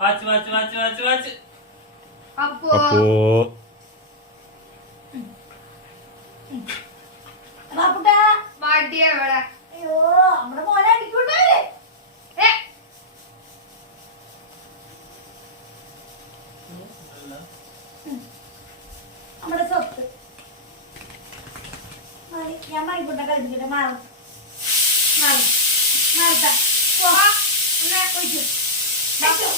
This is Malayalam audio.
Watch watch watch watch watch അപ്പോ മടിയ ഇവിടെ. അയ്യോ നമ്മുടെ നമ്മുടെ സ്വത്ത്. ഞാൻ മാറും. മാറും. മാറത്താ പോകാം Bakit?